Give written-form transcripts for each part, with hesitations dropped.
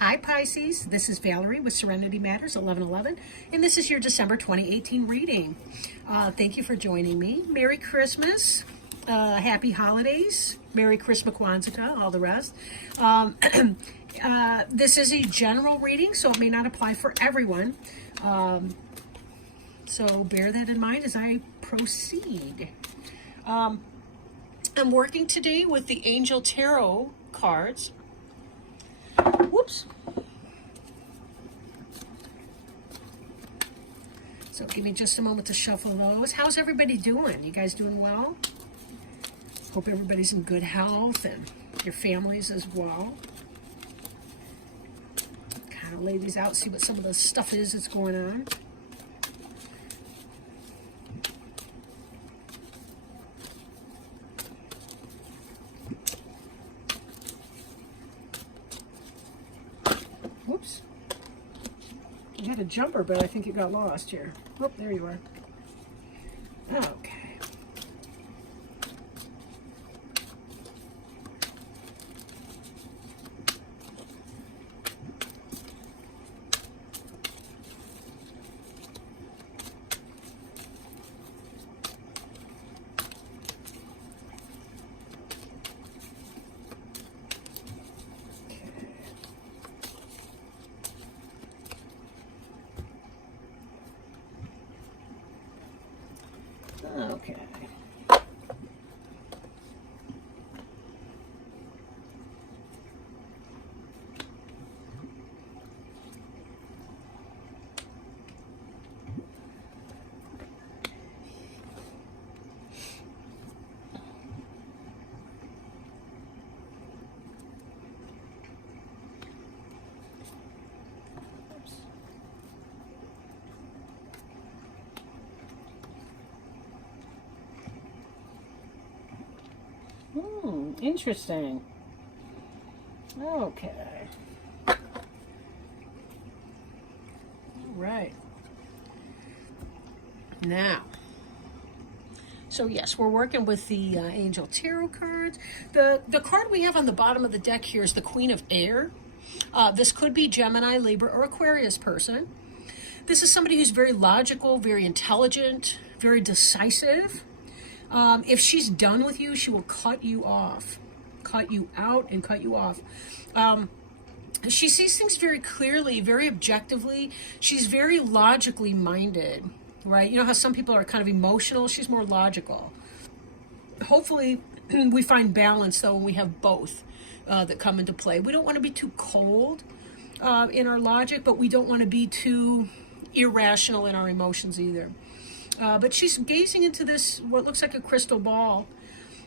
Hi Pisces, this is Valerie with Serenity Matters 1111, and this is your December 2018 reading. Thank you for joining me. Merry Christmas, Happy Holidays, Merry Christmas, Kwanzaa, all the rest. This is a general reading, so it may not apply for everyone. So bear that in mind as I proceed. I'm working today with the Angel Tarot cards. Whoops. So give me just a moment to shuffle those. How's everybody doing? You guys doing well? Hope everybody's in good health and your families as well. Kind of lay these out, see what some of the stuff is that's going on. Whoops. You had a jumper, but I think it got lost here. Oh, there you are. Okay. Okay. Interesting. Okay. All right. Now, so yes, we're working with the Angel Tarot cards. The card we have on the bottom of the deck here is the Queen of Air. This could be Gemini, Libra, or Aquarius person. This is somebody who's very logical, very intelligent, very decisive. If she's done with you, she will cut you off, cut you out and cut you off. She sees things very clearly, very objectively. She's very logically minded, right? You know how some people are kind of emotional? She's more logical. Hopefully we find balance though when we have both that come into play. We don't want to be too cold in our logic, but we don't want to be too irrational in our emotions either. But she's gazing into this, what looks like a crystal ball,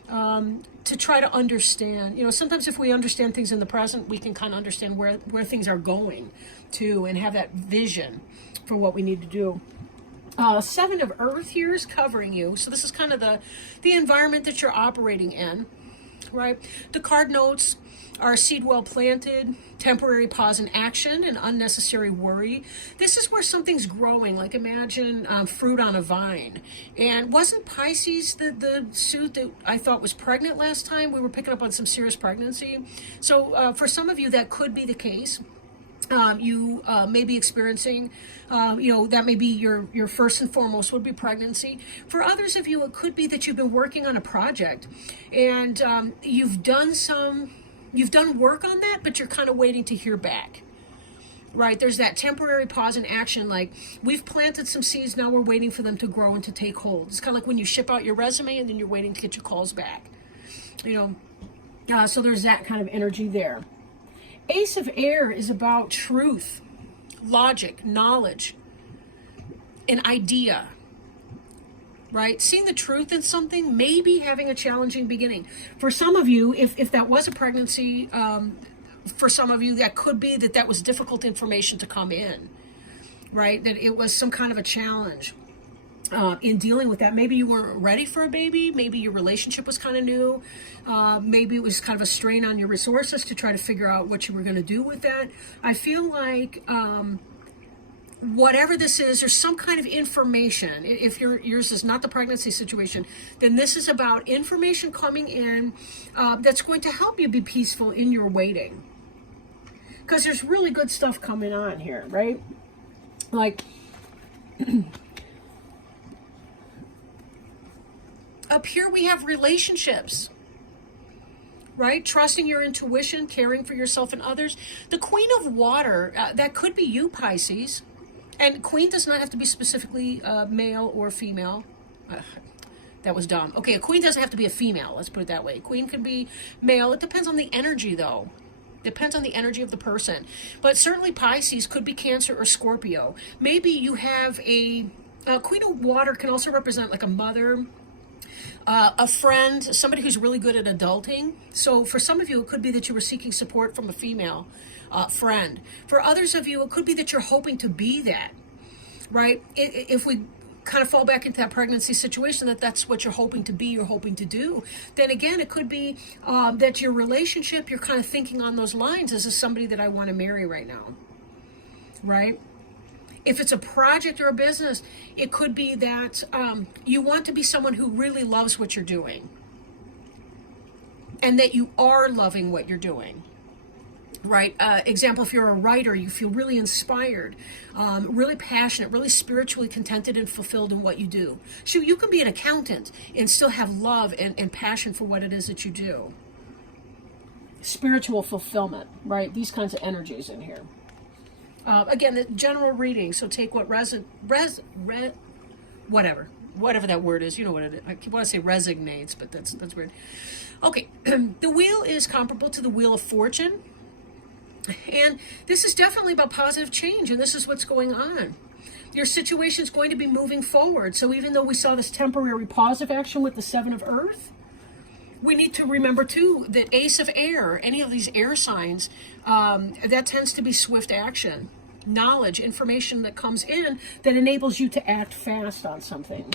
to try to understand. You know, sometimes if we understand things in the present, we can kind of understand where things are going to and have that vision for what we need to do. Seven of Earth here is covering you. So this is kind of the environment that you're operating in, right? The card notes are seed well planted, temporary pause in action, and unnecessary worry. This is where something's growing, like imagine fruit on a vine. And wasn't Pisces the suit that I thought was pregnant last time? We were picking up on some serious pregnancy. So for some of you, that could be the case. You may be experiencing, that may be your first and foremost would be pregnancy. For others of you, it could be that you've been working on a project and you've done work on that, but you're kind of waiting to hear back, right? There's that temporary pause in action. Like we've planted some seeds. Now we're waiting for them to grow and to take hold. It's kind of like when you ship out your resume and then you're waiting to get your calls back, so there's that kind of energy there. Ace of Air is about truth, logic, knowledge, an idea, right? Seeing the truth in something, maybe having a challenging beginning. For some of you, if that was a pregnancy, for some of you, that could be that was difficult information to come in, right? That it was some kind of a challenge in dealing with that. Maybe you weren't ready for a baby. Maybe your relationship was kind of new. Maybe it was kind of a strain on your resources to try to figure out what you were going to do with that. I feel like whatever this is, there's some kind of information. If yours is not the pregnancy situation, then this is about information coming in that's going to help you be peaceful in your waiting. because there's really good stuff coming on here, right? Like, up here we have relationships, right? Trusting your intuition, caring for yourself and others. The Queen of Water, that could be you, Pisces. And Queen does not have to be specifically male or female. That was dumb. Okay, a queen doesn't have to be a female. Let's put it that way. Queen could be male. It depends on the energy, though. Depends on the energy of the person. But certainly Pisces could be Cancer or Scorpio. Maybe you have a Queen of Water can also represent like a mother, a friend, somebody who's really good at adulting. So for some of you, it could be that you were seeking support from a female friend. For others of you, it could be that you're hoping to be that, right? If we kind of fall back into that pregnancy situation, that's what you're hoping to be, you're hoping to do, then again, it could be that your relationship, you're kind of thinking on those lines, is this somebody that I want to marry right now, right? If it's a project or a business, it could be that you want to be someone who really loves what you're doing and that you are loving what you're doing. Right? Example, if you're a writer, you feel really inspired, really passionate, really spiritually contented and fulfilled in what you do. So you can be an accountant and still have love and passion for what it is that you do. Spiritual fulfillment, right? These kinds of energies in here. Again, the general reading, so take what whatever that word is, you know what it is. I want to say resonates, but that's weird. Okay, the wheel is comparable to the Wheel of Fortune. And this is definitely about positive change, and this is what's going on. Your situation is going to be moving forward. So even though we saw this temporary pause of action with the Seven of Earth, we need to remember too that Ace of Air, any of these air signs, that tends to be swift action, knowledge, information that comes in that enables you to act fast on something,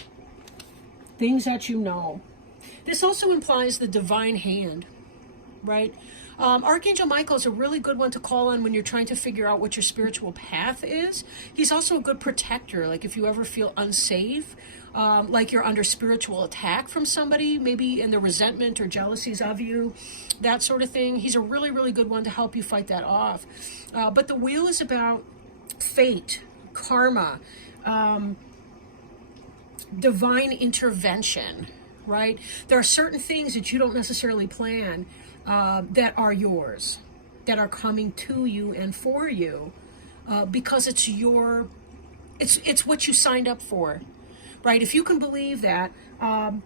things that you know. This also implies the divine hand, right? Archangel Michael is a really good one to call on when you're trying to figure out what your spiritual path is. He's also a good protector. Like if you ever feel unsafe, like you're under spiritual attack from somebody, maybe in the resentment or jealousies of you, that sort of thing. He's a really, really good one to help you fight that off. But the wheel is about fate, karma, divine intervention, right? There are certain things that you don't necessarily plan that are yours, that are coming to you and for you, because it's what you signed up for, right? If you can believe that, and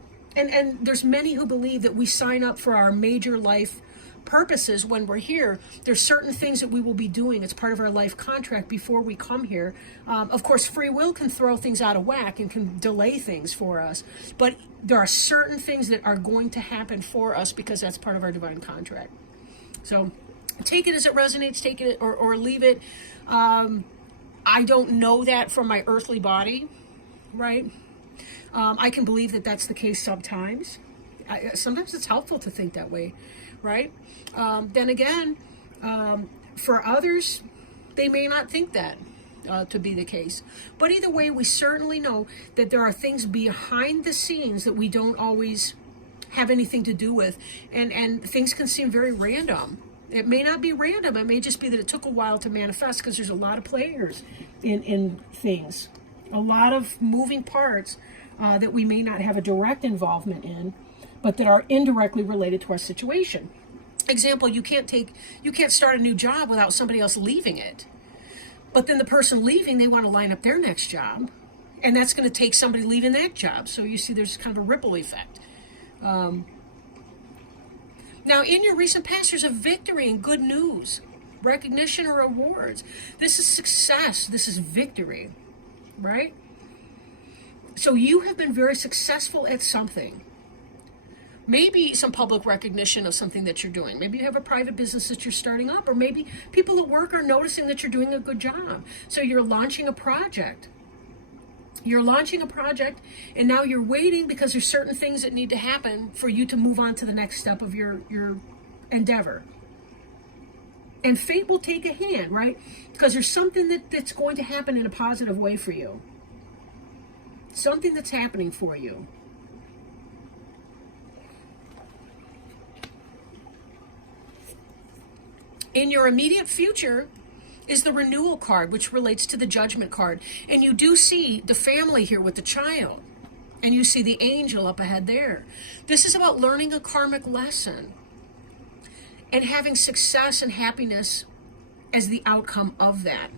there's many who believe that we sign up for our major life purposes when we're here. There's certain things that we will be doing. It's part of our life contract before we come here. Of course, free will can throw things out of whack and can delay things for us. But there are certain things that are going to happen for us because that's part of our divine contract. So take it as it resonates, take it or leave it. I don't know that from my earthly body, right? I can believe that that's the case sometimes. Sometimes it's helpful to think that way, right? Then again, for others, they may not think that to be the case. But either way, we certainly know that there are things behind the scenes that we don't always have anything to do with, and things can seem very random. It may not be random. It may just be that it took a while to manifest because there's a lot of players in things, a lot of moving parts that we may not have a direct involvement in, but that are indirectly related to our situation. Example, you can't start a new job without somebody else leaving it. But then the person leaving, they want to line up their next job. And that's going to take somebody leaving that job. So you see there's kind of a ripple effect. Now, in your recent past, there's a victory and good news, recognition or awards. This is success. This is victory, right? So you have been very successful at something. Maybe some public recognition of something that you're doing. Maybe you have a private business that you're starting up, or maybe people at work are noticing that you're doing a good job. So you're launching a project. You're launching a project, and now you're waiting because there's certain things that need to happen for you to move on to the next step of your endeavor. And fate will take a hand, right? Because there's something that's going to happen in a positive way for you. Something that's happening for you. In your immediate future is the renewal card, which relates to the judgment card. And you do see the family here with the child. And you see the angel up ahead there. This is about learning a karmic lesson and having success and happiness as the outcome of that.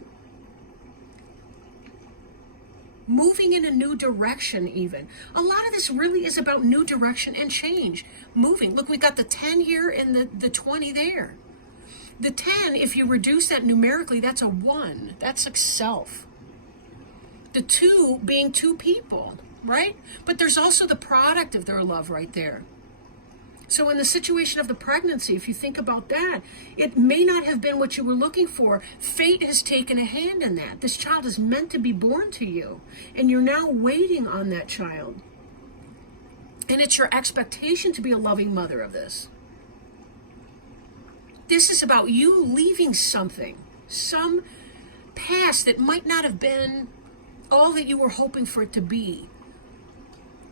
Moving in a new direction even. A lot of this really is about new direction and change. Moving. Look, we got the 10 here and the 20 there. The 10, if you reduce that numerically, that's a 1. That's like self. The 2 being 2 people, right? But there's also the product of their love right there. So in the situation of the pregnancy, if you think about that, it may not have been what you were looking for. Fate has taken a hand in that. This child is meant to be born to you, and you're now waiting on that child. And it's your expectation to be a loving mother of this. This is about you leaving something, some past that might not have been all that you were hoping for it to be.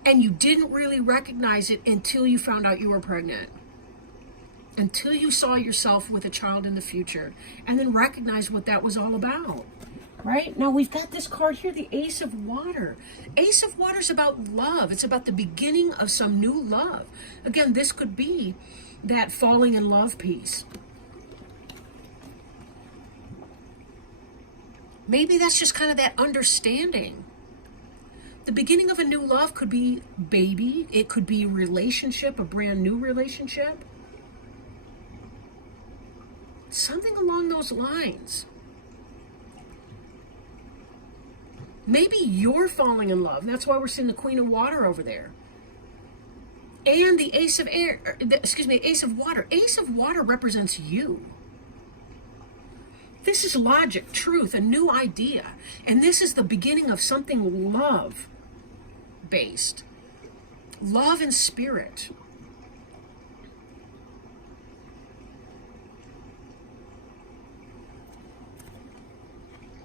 And you didn't really recognize it until you found out you were pregnant. Until you saw yourself with a child in the future. And then recognized what that was all about. Right? Now we've got this card here, the Ace of Water. Ace of Water is about love. It's about the beginning of some new love. Again, this could be that falling in love piece. Maybe that's just kind of that understanding. The beginning of a new love could be baby. It could be relationship, a brand new relationship. Something along those lines. Maybe you're falling in love. That's why we're seeing the Queen of Water over there. And the Ace of Air, Ace of Water. Ace of Water represents you. This is logic, truth, a new idea. And this is the beginning of something love-based. Love and spirit.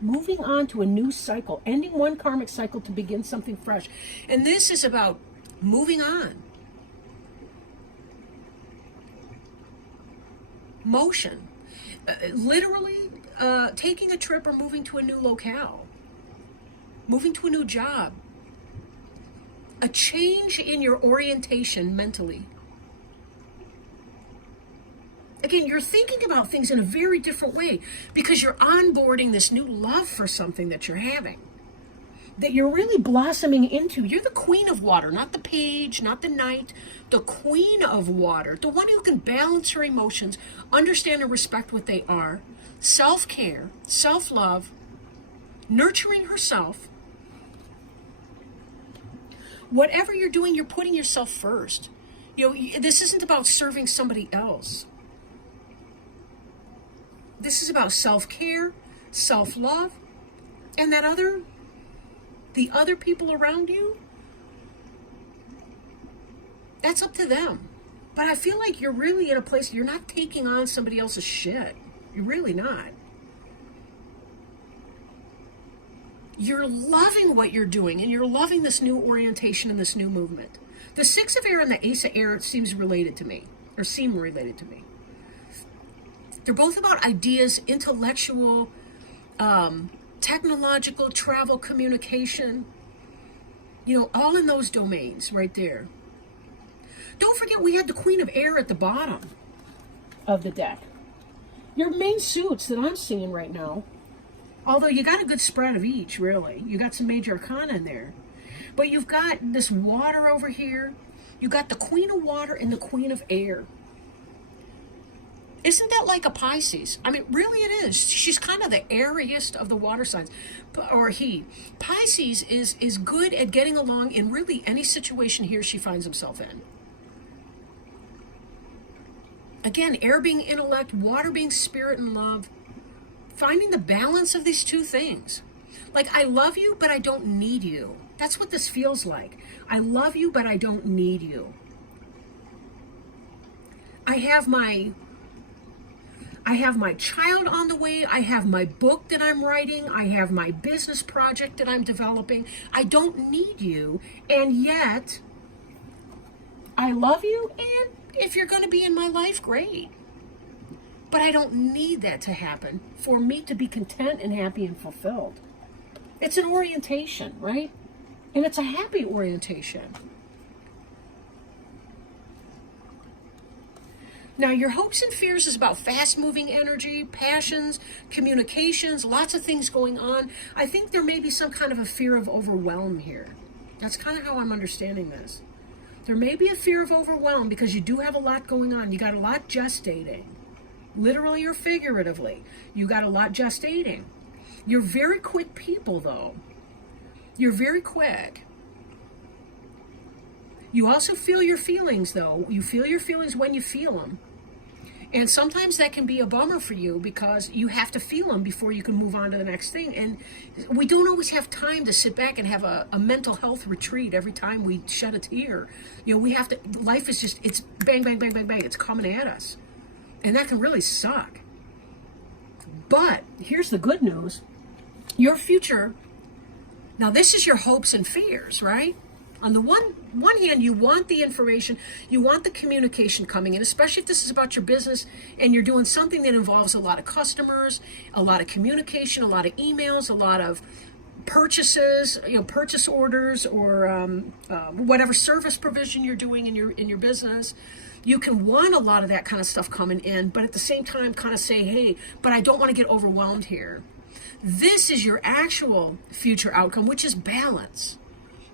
Moving on to a new cycle. Ending one karmic cycle to begin something fresh. And this is about moving on. Motion. Literally taking a trip or moving to a new locale. Moving to a new job. A change in your orientation mentally. Again, you're thinking about things in a very different way because you're onboarding this new love for something that you're having. That you're really blossoming into. You're the Queen of Water, not the Page, not the Knight. The Queen of Water, the one who can balance her emotions, understand and respect what they are. Self-care, self-love, nurturing herself. Whatever you're doing, you're putting yourself first. You know, this isn't about serving somebody else. This is about self-care, self-love, and the other people around you, that's up to them. But I feel like you're really in a place, you're not taking on somebody else's shit. You're really not. You're loving what you're doing, and you're loving this new orientation and this new movement. The Six of Air and the Ace of Air seem related to me. They're both about ideas, intellectual, technological, travel, communication. You know, all in those domains right there. Don't forget we had the Queen of Air at the bottom of the deck. Your main suits that I'm seeing right now, although you got a good spread of each, really. You got some major arcana in there. But you've got this water over here. You got the Queen of Water and the Queen of Air. Isn't that like a Pisces? I mean, really it is. She's kind of the airiest of the water signs, or he. Pisces is good at getting along in really any situation he or she finds himself in. Again, air being intellect, water being spirit and love. Finding the balance of these two things. Like, I love you, but I don't need you. That's what this feels like. I love you, but I don't need you. I have my child on the way. I have my book that I'm writing. I have my business project that I'm developing. I don't need you. And yet, I love you. And if you're going to be in my life, great. But I don't need that to happen for me to be content and happy and fulfilled. It's an orientation, right? And it's a happy orientation. Now, your hopes and fears is about fast-moving energy, passions, communications, lots of things going on. I think there may be some kind of a fear of overwhelm here. That's kind of how I'm understanding this. There may be a fear of overwhelm because you do have a lot going on. You got a lot gestating, literally or figuratively. You got a lot gestating. You're very quick people, though. You're very quick. You also feel your feelings, though. You feel your feelings when you feel them. And sometimes that can be a bummer for you because you have to feel them before you can move on to the next thing. And we don't always have time to sit back and have a mental health retreat every time we shed a tear. You know, we have to, life is just, it's bang, bang, bang, bang, bang. It's coming at us. And that can really suck. But here's the good news. Your future, now this is your hopes and fears, right? On the one hand, you want the information, you want the communication coming in, especially if this is about your business and you're doing something that involves a lot of customers, a lot of communication, a lot of emails, a lot of purchases, purchase orders, or whatever service provision you're doing in your business. You can want a lot of that kind of stuff coming in, but at the same time kind of say, hey, but I don't want to get overwhelmed here. This is your actual future outcome, which is balance.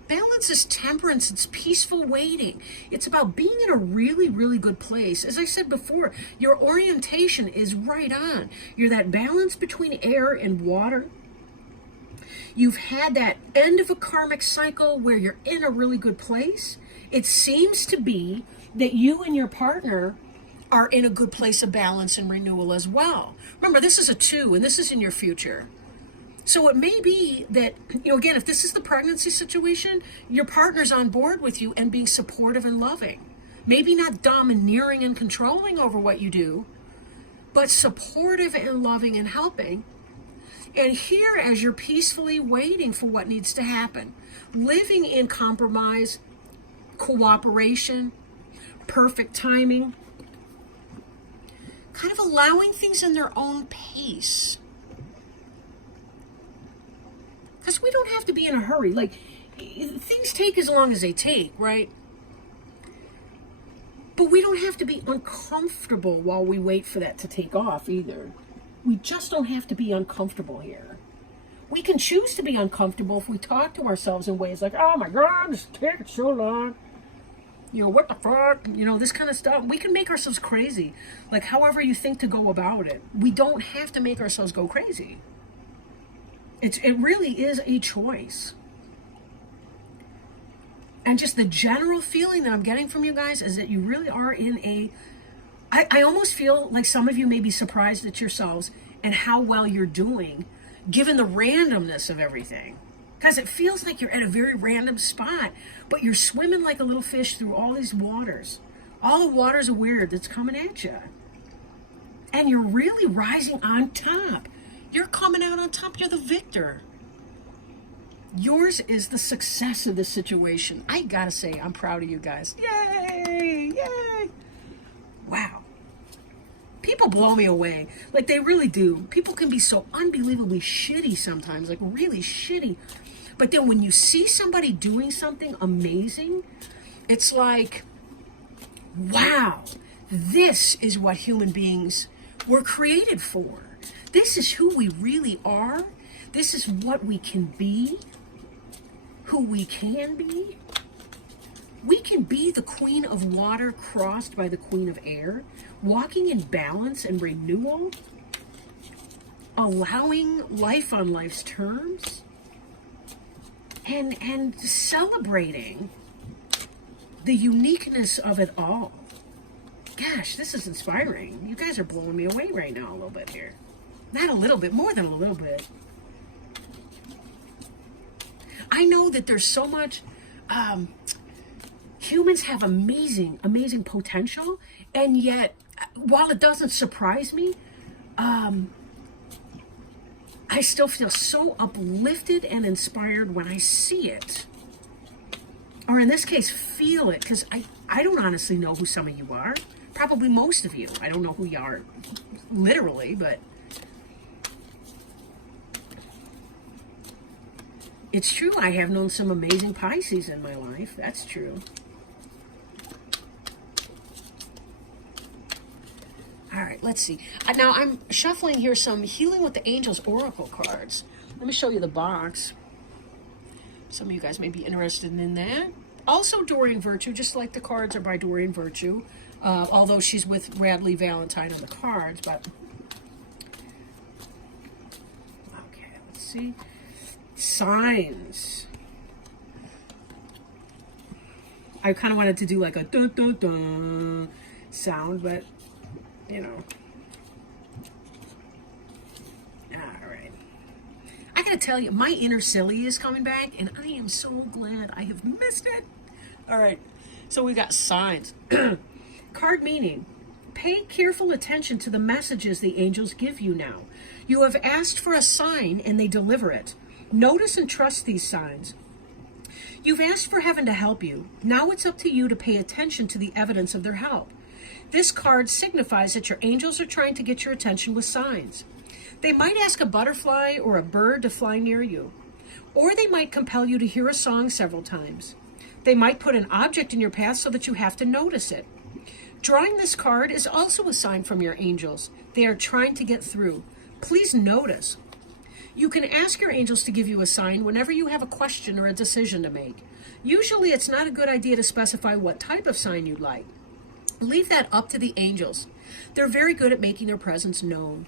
Balance is temperance. It's peaceful waiting. It's about being in a really, really good place. As I said before, your orientation is right on. You're that balance between air and water. You've had that end of a karmic cycle where you're in a really good place. It seems to be that you and your partner are in a good place of balance and renewal as well. Remember, this is a 2, and this is in your future. So it may be that, again, if this is the pregnancy situation, your partner's on board with you and being supportive and loving. Maybe not domineering and controlling over what you do, but supportive and loving and helping. And here, as you're peacefully waiting for what needs to happen, living in compromise, cooperation, perfect timing, kind of allowing things in their own pace. Because we don't have to be in a hurry. Like, things take as long as they take, right? But we don't have to be uncomfortable while we wait for that to take off either. We just don't have to be uncomfortable here. We can choose to be uncomfortable if we talk to ourselves in ways like, oh my God, this is taking so long. What the fuck? This kind of stuff. We can make ourselves crazy. Like, however you think to go about it. We don't have to make ourselves go crazy. It really is a choice. And just the general feeling that I'm getting from you guys is that you really are in I almost feel like some of you may be surprised at yourselves and how well you're doing, given the randomness of everything. Because it feels like you're at a very random spot, but you're swimming like a little fish through all these waters. All the waters are weird that's coming at you. And you're really rising on top. You're coming out on top. You're the victor. Yours is the success of the situation. I gotta say, I'm proud of you guys. Yay! Yay! Wow. People blow me away. Like, they really do. People can be so unbelievably shitty sometimes. Like, really shitty. But then when you see somebody doing something amazing, it's like, wow. This is what human beings were created for. This is who we really are. This is what we can be, who we can be. We can be the queen of water crossed by the queen of air, walking in balance and renewal, allowing life on life's terms, and celebrating the uniqueness of it all. Gosh, this is inspiring. You guys are blowing me away right now a little bit here. Not a little bit, more than a little bit. I know that there's so much, humans have amazing, amazing potential, and yet, while it doesn't surprise me, I still feel so uplifted and inspired when I see it. Or in this case, feel it, because I don't honestly know who some of you are. probably most of you. I don't know who you are literally, but it's true. I have known some amazing Pisces in my life. That's true. All right, let's see. Now I'm shuffling here some Healing with the Angels Oracle cards. Let me show you the box. Some of you guys may be interested in that. Also Doreen Virtue, just like the cards are by Doreen Virtue, although she's with Radley Valentine on the cards. But okay, let's see. Signs. I kind of wanted to do like a dun dun dun sound, but you know. All right. I gotta tell you, my inner silly is coming back, and I am so glad I have missed it. All right. So we got signs. Card meaning. Pay careful attention to the messages the angels give you now. You have asked for a sign, and they deliver it. Notice and trust these signs. You've asked for heaven to help you. Now it's up to you to pay attention to the evidence of their help. This card signifies that your angels are trying to get your attention with signs. They might ask a butterfly or a bird to fly near you. Or they might compel you to hear a song several times. They might put an object in your path so that you have to notice it. Drawing this card is also a sign from your angels. They are trying to get through. Please notice. You can ask your angels to give you a sign whenever you have a question or a decision to make. Usually it's not a good idea to specify what type of sign you'd like. Leave that up to the angels. They're very good at making their presence known.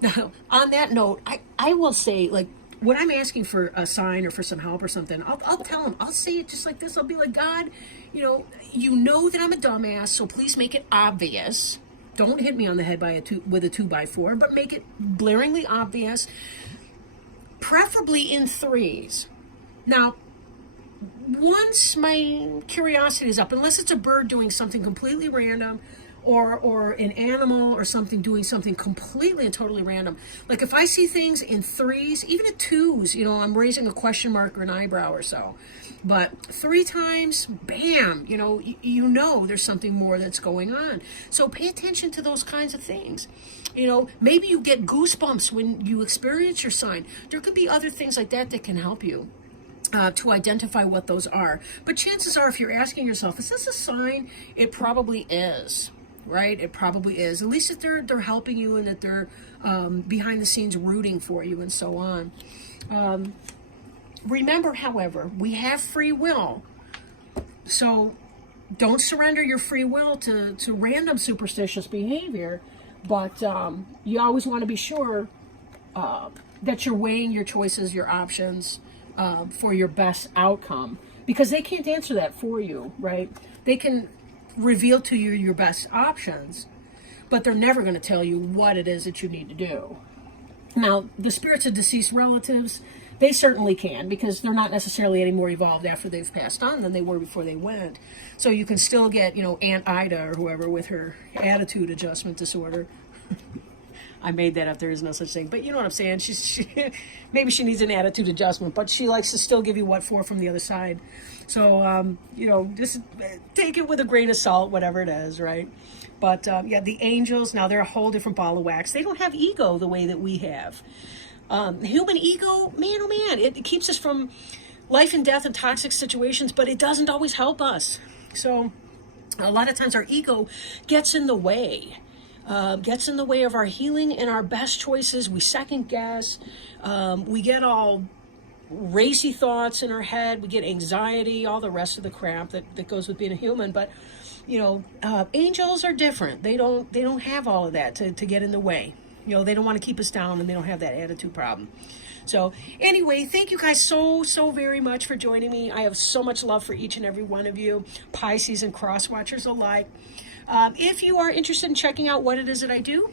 Now, on that note, I will say, like, when I'm asking for a sign or for some help or something, I'll tell them, I'll say it just like this. I'll be like, God, you know that I'm a dumbass, so please make it obvious. Don't hit me on the head with a 2x4, but make it blaringly obvious, preferably in threes. Now, once my curiosity is up, unless it's a bird doing something completely random, or an animal or something doing something completely and totally random. Like if I see things in threes, even at twos, I'm raising a question mark or an eyebrow or so. But 3 times, bam, you know there's something more that's going on. So pay attention to those kinds of things. Maybe you get goosebumps when you experience your sign. There could be other things like that that can help you to identify what those are. But chances are, if you're asking yourself, is this a sign? It probably is. Right? It probably is. At least if they're helping you and that they're behind the scenes rooting for you and so on. Remember, however, we have free will. So don't surrender your free will to random superstitious behavior. But you always want to be sure that you're weighing your choices, your options for your best outcome. Because they can't answer that for you, right? They can reveal to you your best options, but they're never going to tell you what it is that you need to do. Now, the spirits of deceased relatives, they certainly can, because they're not necessarily any more evolved after they've passed on than they were before they went. So you can still get, Aunt Ida or whoever with her attitude adjustment disorder. I made that up. There is no such thing. But you know what I'm saying? Maybe she needs an attitude adjustment, but she likes to still give you what for from the other side. So, just take it with a grain of salt, whatever it is, right? But, the angels, now they're a whole different ball of wax. They don't have ego the way that we have. Human ego, man, oh man, it keeps us from life and death and toxic situations, but it doesn't always help us. So a lot of times our ego gets in the way. Gets in the way of our healing and our best choices. We second guess. We get all racy thoughts in our head. We get anxiety, all the rest of the crap that goes with being a human. But, angels are different. They don't have all of that to get in the way. They don't want to keep us down, and they don't have that attitude problem. So anyway, thank you guys so very much for joining me. I have so much love for each and every one of you, Pisces and cross watchers alike. If you are interested in checking out what it is that I do,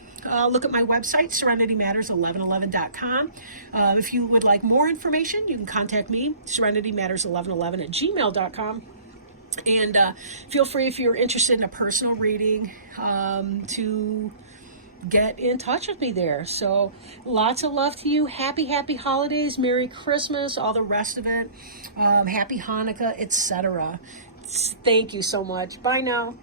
look at my website, serenitymatters1111.com. If you would like more information, you can contact me, serenitymatters1111@gmail.com. And feel free, if you're interested in a personal reading, to get in touch with me there. So lots of love to you. Happy holidays, Merry Christmas, all the rest of it. Happy Hanukkah, etc. Thank you so much. Bye now.